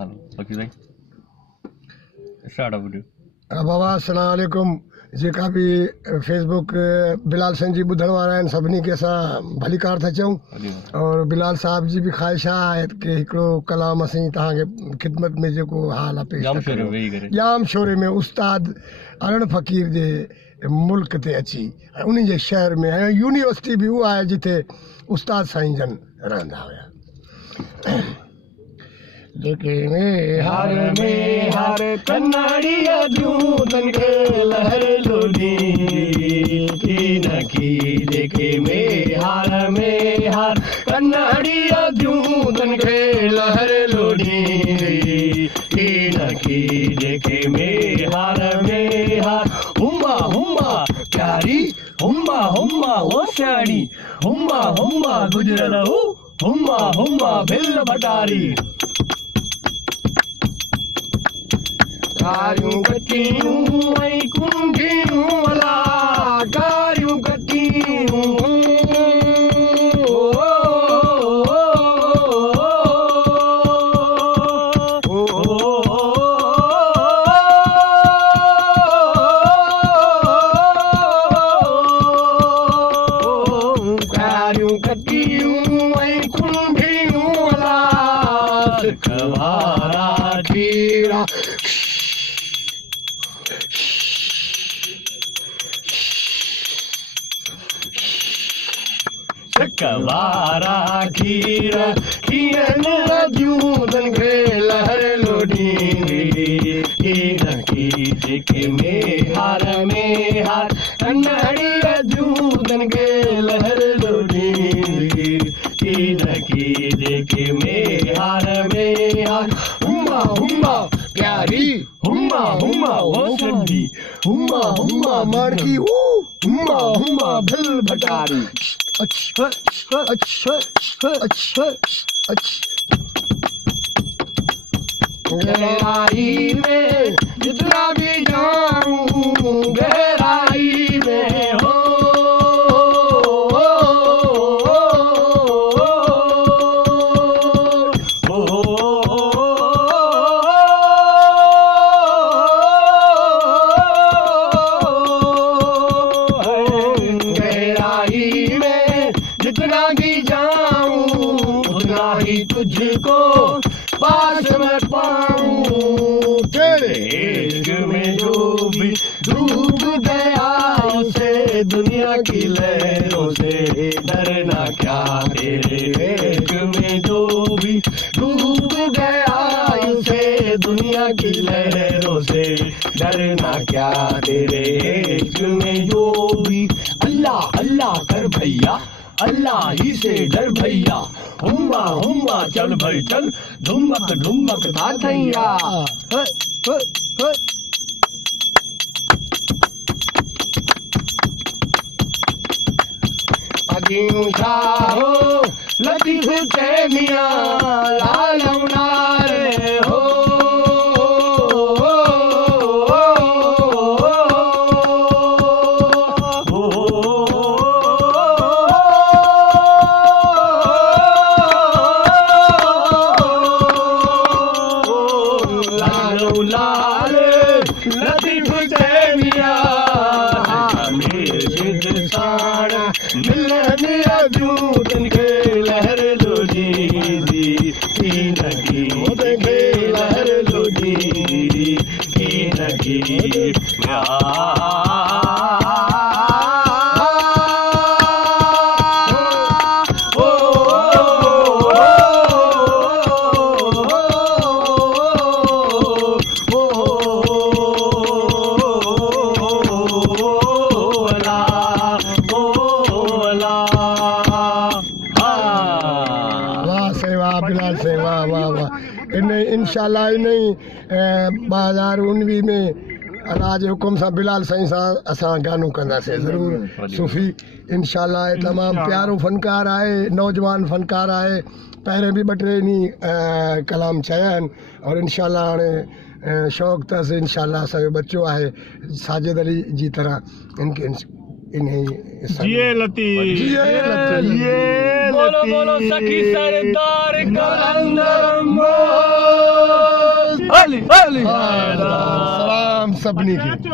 वकील भाई start of video. बाबा अस्सलाम वालेकुम। जेका भी फेसबुक बिलाल सिंह जी ॿुधण वारा आहिनि सभिनी खे असां भली कार था चऊं। और बिलाल साहब जी भी ख़्वाहिश आहे कि हिकिड़ो कलाम असीं तव्हांखे ख़िदमत में जेको हाल आहे पेश जाम शोरे में उस्ताद अरण फ़कीर जे मुल्क ते अची उन जे शहर में ऐं यूनिवर्सिटी भी उहा आहे जिथे उस्ताद साईं जन रहंदा हुया। जेके में हर कन्नाड़िया जूतन के लहर लोडी की न की। जेके में हर कन्नाड़िया जूतन के लहर लोडी की न की। जेके में हर हुम्मा हुम्मा प्यारी हुम्मा हुम्मा ओ शाड़ी हुम्मा हुम्मा गुजरल हुम्मा हुम्मा भिल भटारी। कारियूं कटियूं ऐं कुंडियूं अला कारियूं कटियूं कारियूं कटियूं ऐं कुंडियूं अला सिखवारा खीरा कवारा खीर खीरन जूतन खे लहर लोडींदी खीर की। जेके में हर कन्नाड़ी जूतन खे लहर लोडींदी खीर की। जेके में हर हुम्मा हुम्मा प्यारी हुम्मा हुम्मा ओ सदी हुम्मा हुम्मा मड़की हुम्मा हुम्मा भिल भटारी। अच्छा अच्छा अच्छा अच्छा गहराई में जितना भी जाऊं गहराई में हो जितना भी जाऊं उतना ही तुझको पास में पाऊं। तेरे इश्क में जो भी डूब गया उसे दुनिया की लहरों से डरना क्या। तेरे इश्क में जो भी डूब गया उसे दुनिया की लहरों से डरना क्या। तेरे इश्क में जो भी अल्लाह अल्लाह कर भैया अल्लाह ही से डर भैया हुम्मा हुम्मा चल भाई चल धुमक धुमक दाथैया। अदीम शाहो लतीफ तैमिया लालौनारे हो लाल लतीफ तैमिया हमें सारा मिलन जूतन के लहर लोडींदी की नगी के लहर लोडींदी की नगी। बिलाल से वाह वाह वाह। इन इंशाल्लाह इन 2019 में अल्लाह जे हुकुम सां बिलाल साईं सां असां गानो कंदासीं ज़रूरु। सूफ़ी इंशाल्लाह तमामु प्यारो फ़नकार आहे नौजवान फ़नकार आहे। पहिरें भी 2-3 ॾींहं कलाम चया आहिनि और इंशाल्लाह हाणे शौक़ु अथसि इंशाल्लाह असांजो बच्चो आहे साजिद अली जी तरह इनके जिए लतीफ़ बोलो बोलो सखी सरदार कलंदर सलाम सभिनी खे